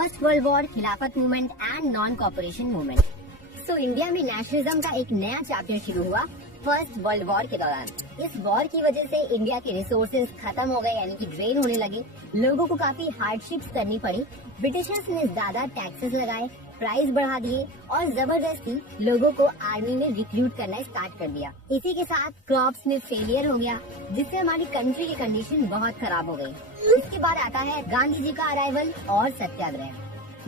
First world war, खिलाफत movement and non cooperation movement. So India में nationalism का एक नया चैप्टर शुरू हुआ फर्स्ट वर्ल्ड वॉर के दौरान। इस वॉर की वजह से इंडिया के रिसोर्सेज खत्म हो गए, यानी कि ड्रेन होने लगे। लोगों को काफी हार्डशिप्स करनी पड़ी। ब्रिटिशर्स ने ज्यादा टैक्सेस लगाए, प्राइस बढ़ा दिए और जबरदस्ती लोगों को आर्मी में रिक्रूट करना स्टार्ट कर दिया। इसी के साथ क्रॉप्स में फेलियर हो गया, जिससे हमारी कंट्री की कंडीशन बहुत खराब हो गई। इसके बाद आता है गांधी जी का अराइवल और सत्याग्रह।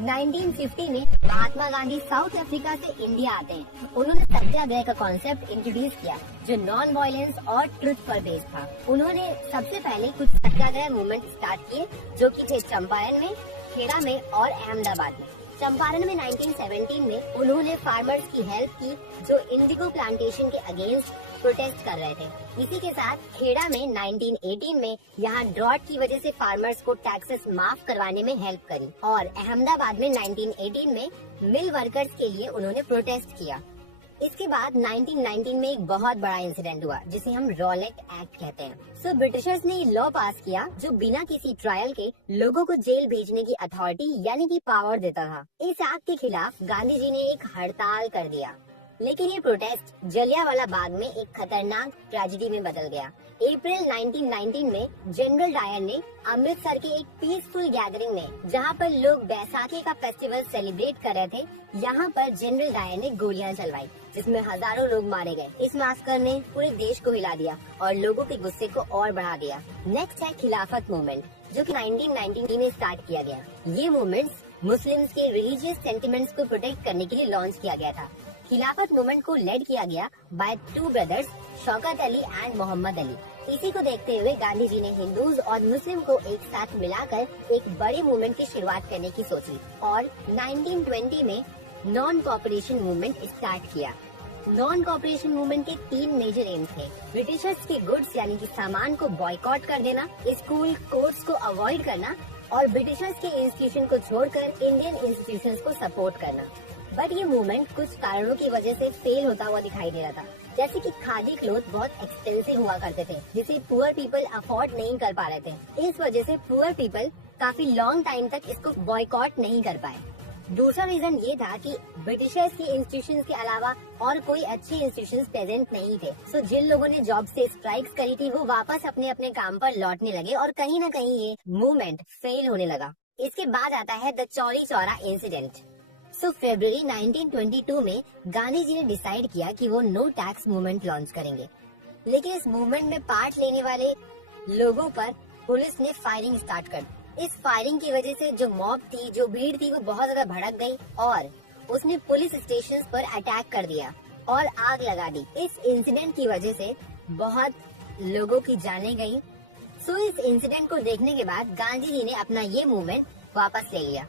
1950 में महात्मा गांधी साउथ अफ्रीका से इंडिया आते हैं। उन्होंने सत्याग्रह का कॉन्सेप्ट इंट्रोड्यूस किया, जो नॉन वायलेंस और ट्रुथ पर बेस्ड था। उन्होंने सबसे पहले कुछ सत्याग्रह मूवमेंट स्टार्ट किए, जो कि थे चंपारण में, खेड़ा में और अहमदाबाद में। चंपारण में 1917 में उन्होंने फार्मर्स की हेल्प की, जो इंडिगो प्लांटेशन के अगेंस्ट प्रोटेस्ट कर रहे थे। इसी के साथ खेड़ा में 1918 में यहाँ ड्रॉट की वजह से फार्मर्स को टैक्सेस माफ करवाने में हेल्प करी, और अहमदाबाद में 1918 में मिल वर्कर्स के लिए उन्होंने प्रोटेस्ट किया। इसके बाद 1919 में एक बहुत बड़ा इंसिडेंट हुआ, जिसे हम रॉलेट एक्ट कहते हैं। सो ब्रिटिशर्स ने लॉ पास किया, जो बिना किसी ट्रायल के लोगों को जेल भेजने की अथॉरिटी यानी कि पावर देता था। इस एक्ट के खिलाफ गांधी जी ने एक हड़ताल कर दिया, लेकिन ये प्रोटेस्ट जलियांवाला बाग में एक खतरनाक ट्रेजेडी में बदल गया। अप्रैल 1919 में जनरल डायर ने अमृतसर के एक पीसफुल गैदरिंग में, जहां पर लोग बैसाखी का फेस्टिवल सेलिब्रेट कर रहे थे, यहाँ पर जनरल डायर ने गोलियां चलवाई, जिसमें हजारों लोग मारे गए। इस मैसेकर ने पूरे देश को हिला दिया और लोगों के गुस्से को और बढ़ा दिया। नेक्स्ट है खिलाफत मूवमेंट, जो कि 1919 में स्टार्ट किया गया। ये मूवमेंट्स मुस्लिम्स के रिलीजियस सेंटिमेंट्स को प्रोटेक्ट करने के लिए लॉन्च किया गया था। खिलाफत मूवमेंट को लेड किया गया by two brothers, Shaukat Ali and Mohammad Ali. इसी को देखते हुए गांधी जी ने हिंदूज और मुस्लिम को एक साथ मिलाकर एक बड़ी मूवमेंट की शुरुआत करने की सोची और 1920 में नॉन कॉपरेशन मूवमेंट स्टार्ट किया। नॉन कॉपरेशन मूवमेंट के 3 मेजर एम थे। ब्रिटिशर्स के गुड्स यानी कि सामान को बॉयकॉट कर देना, स्कूल कोर्ट्स को अवॉइड करना और ब्रिटिशर्स के इंस्टीट्यूशन को छोड़कर इंडियन इंस्टीट्यूशंस को सपोर्ट करना। बट ये मूवमेंट कुछ कारणों की वजह से फेल होता हुआ दिखाई दे रहा था, जैसे कि खादी क्लोथ बहुत एक्सपेंसिव हुआ करते थे, जिसे पुअर पीपल अफोर्ड नहीं कर पा रहे थे। इस वजह से पुअर पीपल काफी लॉन्ग टाइम तक इसको बॉयकॉट नहीं कर पाए। दूसरा रीजन ये था कि ब्रिटिशर्स के इंस्टीट्यूशंस के अलावा और कोई अच्छे इंस्टीट्यूशंस प्रेजेंट नहीं थे। सो जिन लोगों ने जॉब से स्ट्राइक्स करी थी, वो वापस अपने अपने काम पर लौटने लगे और कहीं न कहीं ये मूवमेंट फेल होने लगा। इसके बाद आता है द चौरी चौरा इंसिडेंट। सो फरवरी 1922 में गांधी जी ने डिसाइड किया कि वो नो टैक्स मूवमेंट लॉन्च करेंगे, लेकिन इस मूवमेंट में पार्ट लेने वाले लोगों पर पुलिस ने फायरिंग स्टार्ट कर दी। इस फायरिंग की वजह से जो मॉब थी, जो भीड़ थी, वो बहुत ज्यादा भड़क गई और उसने पुलिस स्टेशन पर अटैक कर दिया और आग लगा दी। इस इंसिडेंट की वजह से बहुत लोगों की जानें गई। सो इस इंसिडेंट को देखने के बाद गांधी जी ने अपना ये मूवमेंट वापस ले लिया।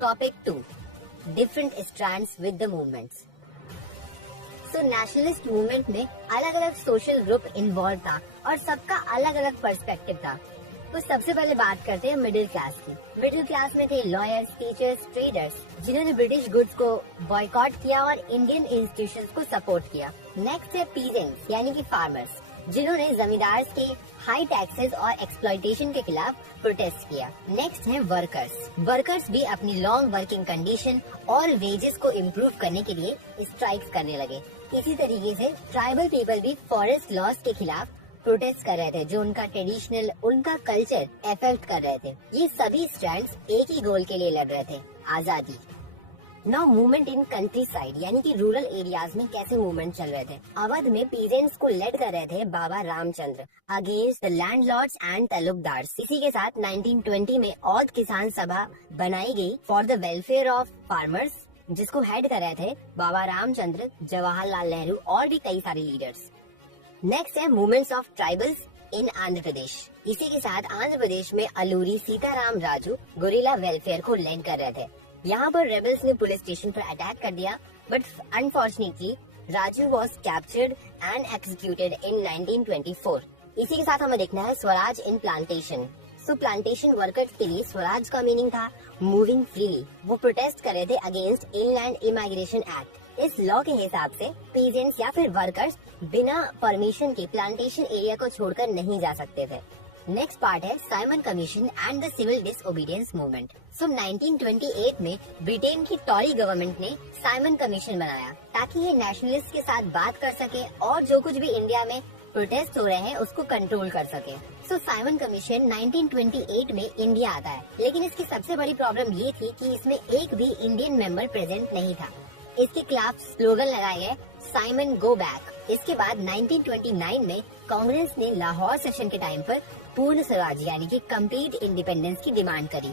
Topic 2, different strands with the movements. So nationalist movement में अलग अलग सोशल ग्रुप इन्वॉल्व था और सबका अलग अलग पर्सपेक्टिव था। तो सबसे पहले बात करते हैं मिडिल क्लास की। मिडिल क्लास में थे लॉयर्स, टीचर्स, ट्रेडर्स, जिन्होंने ब्रिटिश गुड्स को बॉयकॉट किया और इंडियन इंस्टीट्यूशंस को सपोर्ट किया। नेक्स्ट है पीजेंट्स यानी कि फार्मर्स, जिन्होंने जमींदार के हाई टैक्सेस और एक्सप्लॉयटेशन के खिलाफ प्रोटेस्ट किया। नेक्स्ट है वर्कर्स। वर्कर्स भी अपनी लॉन्ग वर्किंग कंडीशन और वेजेस को इम्प्रूव करने के लिए स्ट्राइक्स करने लगे। इसी तरीके से ट्राइबल पीपल भी फॉरेस्ट लॉस के खिलाफ प्रोटेस्ट कर रहे थे, जो उनका ट्रेडिशनल, उनका कल्चर अफेक्ट कर रहे थे। ये सभी स्ट्रैंड्स एक ही गोल के लिए लड़ रहे थे, आजादी। Now movement in country side यानी कि रूरल एरियाज में कैसे मूवमेंट चल रहे थे। अवध में पीजेंट्स को लेड कर रहे थे Baba Ramchandra against the landlords and talukdars. इसी के साथ 1920 में औध किसान सभा बनाई गई for the welfare of farmers, जिसको हेड कर रहे थे बाबा रामचंद्र, जवाहरलाल नेहरू और भी कई सारे लीडर्स। नेक्स्ट है movements of tribals in Andhra Pradesh. इसी के साथ आंध्र प्रदेश में अलूरी सीताराम राजू गुरिल्ला वेलफेयर को लेड कर रहे थे। यहाँ पर रेबल्स ने पुलिस स्टेशन पर अटैक कर दिया, but unfortunately Raju was captured and executed in 1924। इसी के साथ हमें देखना है swaraj in plantation. So plantation workers के लिए स्वराज का मीनिंग था मूविंग फ्रीली। वो प्रोटेस्ट कर रहे थे अगेंस्ट इनलैंड इमिग्रेशन एक्ट। इस लॉ के हिसाब से पीजेंट्स या फिर वर्कर्स बिना परमिशन के प्लांटेशन एरिया को छोड़कर नहीं जा सकते थे। नेक्स्ट पार्ट है Simon commission and the civil disobedience movement. So 1928 में ब्रिटेन की टॉरी गवर्नमेंट ने साइमन कमीशन बनाया ताकि ये नेशनलिस्ट के साथ बात कर सके और जो कुछ भी इंडिया में प्रोटेस्ट हो रहे हैं उसको कंट्रोल कर सके। सो साइमन कमीशन 1928 में इंडिया आता है, लेकिन इसकी सबसे बड़ी प्रॉब्लम ये थी कि इसमें एक भी इंडियन मेंबर प्रेजेंट नहीं था। इसके खिलाफ स्लोगन लगाए गए, साइमन गो बैक। इसके बाद 1929 में कांग्रेस ने लाहौर सेशन के टाइम पर पूर्ण स्वराज यानी कि कंप्लीट इंडिपेंडेंस की डिमांड करी।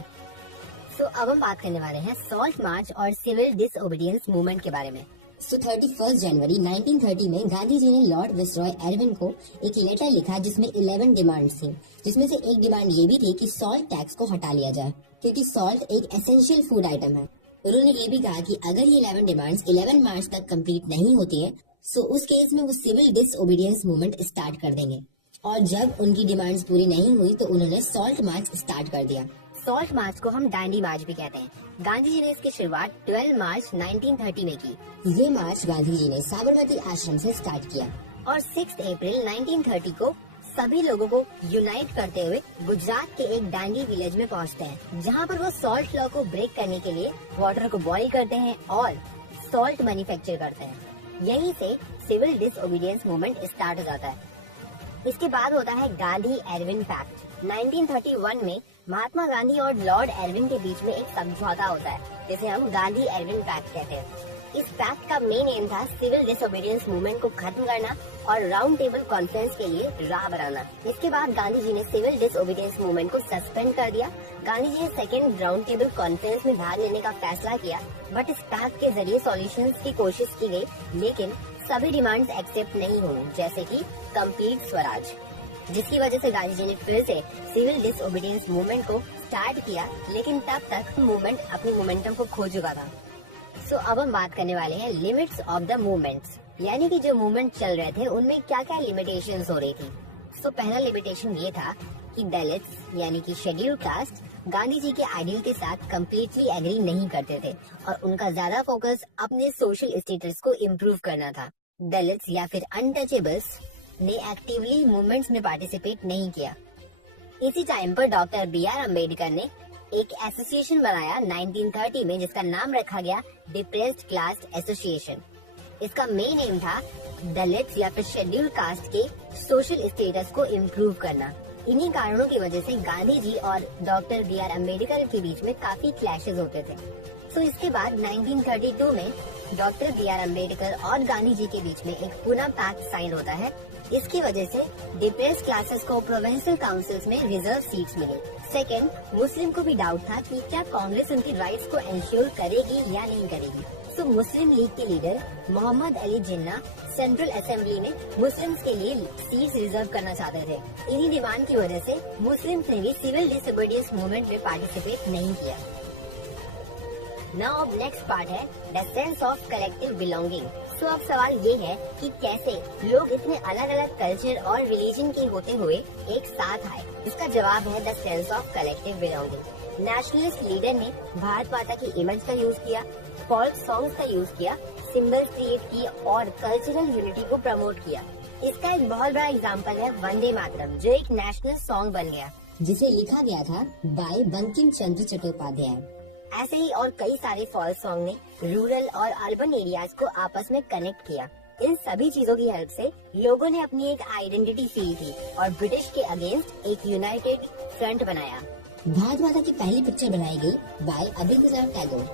सो अब हम बात करने वाले हैं सॉल्ट मार्च और सिविल डिसओबीडियंस मूवमेंट के बारे में। 31 जनवरी 1930 में गांधी जी ने लॉर्ड विसरॉय एरविन को एक लेटर लिखा जिसमें 11 डिमांड्स थी, जिसमें से एक डिमांड ये भी थी कि सॉल्ट टैक्स को हटा लिया जाए क्योंकि सॉल्ट एक एसेंशियल फूड आइटम है। उन्होंने ये भी कहा कि अगर ये 11 डिमांड्स 11 मार्च तक कंप्लीट नहीं होती है सो उस केस में वो सिविल डिसओबीडियंस मूवमेंट स्टार्ट कर देंगे। और जब उनकी डिमांड्स पूरी नहीं हुई तो उन्होंने सॉल्ट मार्च स्टार्ट कर दिया। सॉल्ट मार्च को हम दांडी मार्च भी कहते हैं। गांधी जी ने इसकी शुरुआत 12 मार्च 1930 में की। ये मार्च गांधी जी ने साबरमती आश्रम से स्टार्ट किया और 6 अप्रैल 1930 को सभी लोगों को यूनाइट करते हुए गुजरात के एक दांडी विलेज में पहुंचते हैं, जहां पर वो सॉल्ट लॉ को ब्रेक करने के लिए वाटर को बॉईल करते हैं और सॉल्ट मैन्युफैक्चर करते हैं। यहीं से सिविल डिसओबीडियंस मूवमेंट स्टार्ट हो जाता है। इसके बाद होता है गांधी एरविन पैक्ट। 1931 में महात्मा गांधी और लॉर्ड एरविन के बीच में एक समझौता होता है जिसे हम गांधी एरविन पैक्ट कहते हैं। इस पैक्ट का मेन एम था सिविल डिसओबीडियंस मूवमेंट को खत्म करना और राउंड टेबल कॉन्फ्रेंस के लिए राह बनाना। इसके बाद गांधी जी ने सिविल डिसओबीडियंस मूवमेंट को सस्पेंड कर दिया। गांधी जी ने सेकेंड राउंड टेबल कॉन्फ्रेंस में भाग लेने का फैसला किया, बट इस पैक्ट के जरिए सॉल्यूशंस की कोशिश की गई, लेकिन सभी डिमांड्स एक्सेप्ट नहीं हुई, जैसे कि कंप्लीट स्वराज, जिसकी वजह से गांधी जी ने फिर से सिविल डिसओबीडियंस मूवमेंट को स्टार्ट किया, लेकिन तब तक मूवमेंट अपनी मोमेंटम को खो चुका था। सो अब हम बात करने वाले हैं लिमिट्स ऑफ द मूवमेंट्स, यानी कि जो मूवमेंट चल रहे थे उनमें क्या क्या लिमिटेशंस हो रही थी। सो पहला लिमिटेशन ये था कि दलित्स यानी कि शेड्यूल कास्ट गांधी जी के आइडियल के साथ कम्प्लीटली एग्री नहीं करते थे और उनका ज्यादा फोकस अपने सोशल स्टेटस को इम्प्रूव करना था। दलित्स या फिर अनटचेबल्स ने एक्टिवली मूवमेंट्स में पार्टिसिपेट नहीं किया। इसी टाइम पर डॉक्टर B.R. अम्बेडकर ने एक एसोसिएशन बनाया 1930 में, जिसका नाम रखा गया डिप्रेस्ड क्लास एसोसिएशन। इसका मेन एम था दलित्स या फिर शेड्यूल कास्ट के सोशल स्टेटस को इम्प्रूव करना। इन्हीं कारणों की वजह से गांधी जी और डॉक्टर B.R. अम्बेडकर के बीच में काफी क्लैशेस होते थे। तो इसके बाद 1932 में डॉक्टर B.R. अम्बेडकर और गांधी जी के बीच में एक पुनः पैक्ट साइन होता है। इसकी वजह से डिप्रेस्ड क्लासेस को प्रोविंशियल काउंसिल्स में रिजर्व सीट्स मिली। सेकंड, मुस्लिम को भी डाउट था कि क्या कांग्रेस उनकी राइट्स को इंश्योर करेगी या नहीं करेगी। तो मुस्लिम लीग के leader Mohammad Ali Jinnah central assembly में मुस्लिम्स के लिए सीट्स रिजर्व करना चाहते थे। इन्हीं डिमांड की वजह से मुस्लिम्स ने भी सिविल डिसओबीडियंस मूवमेंट में पार्टिसिपेट नहीं किया। नाउ अब नेक्स्ट पार्ट है the sense of collective belonging. तो अब सवाल ये है कि कैसे लोग इतने अलग अलग कल्चर और रिलीजन के होते हुए एक साथ आए। इसका जवाब है the sense of collective belonging. Nationalist leader ने भारत माता की इमेज का यूज किया, फोल्क सॉन्ग्स का यूज किया, सिंबल्स क्रिएट किए और कल्चरल यूनिटी को प्रमोट किया। इसका एक बहुत बड़ा एग्जाम्पल है वंदे मातरम, जो एक नेशनल सॉन्ग बन गया, जिसे लिखा गया था बाय बंकिम चंद्र चट्टोपाध्याय। ऐसे ही और कई सारे फॉल्क सॉन्ग ने रूरल और अर्बन एरियाज को आपस में कनेक्ट किया। इन सभी चीजों की हेल्प से लोगों ने अपनी एक आइडेंटिटी फील की और ब्रिटिश के अगेंस्ट एक यूनाइटेड फ्रंट बनाया। भारत माता की पहली पिक्चर बनाई गई बाय अभिनव टैगोर।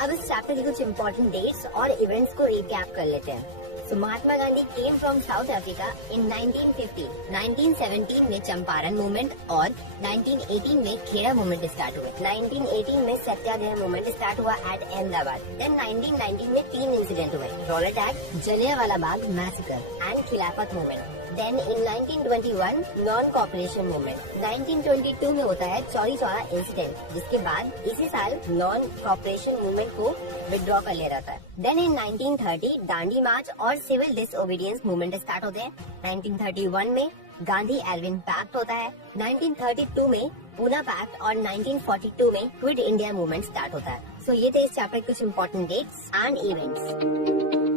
अब इस चैप्टर की कुछ इम्पोर्टेंट डेट्स और इवेंट्स को रिकैप कर लेते हैं। So, Mahatma Gandhi came from south Africa in 1950। 1917 में चंपारण मूवमेंट और 1918 में खेड़ा मूवमेंट स्टार्ट हुए। 1918 में सत्याग्रह मूवमेंट स्टार्ट हुआ एट अहमदाबाद। देन 1919 में 3 इंसिडेंट हुए, Rowlatt act, Jallianwala Bagh massacre and खिलाफत movement. Then in 1921 non cooperation movement. 1922 में होता है चौरी चौरा इंसिडेंट, जिसके बाद इसी साल नॉन कॉपरेशन मूवमेंट को विड्रॉ कर लिया जाता है। देन इन 1930 दांडी मार्च और सिविल डिसओबीडियंस मूवमेंट स्टार्ट होते हैं। 1931 में गांधी एरविन पैक्ट होता है। 1932 में पूना पैक्ट और 1942 में क्विट इंडिया मूवमेंट स्टार्ट होता है। सो ये थे इस चैप्टर के कुछ इम्पोर्टेंट डेट्स एंड इवेंट्स।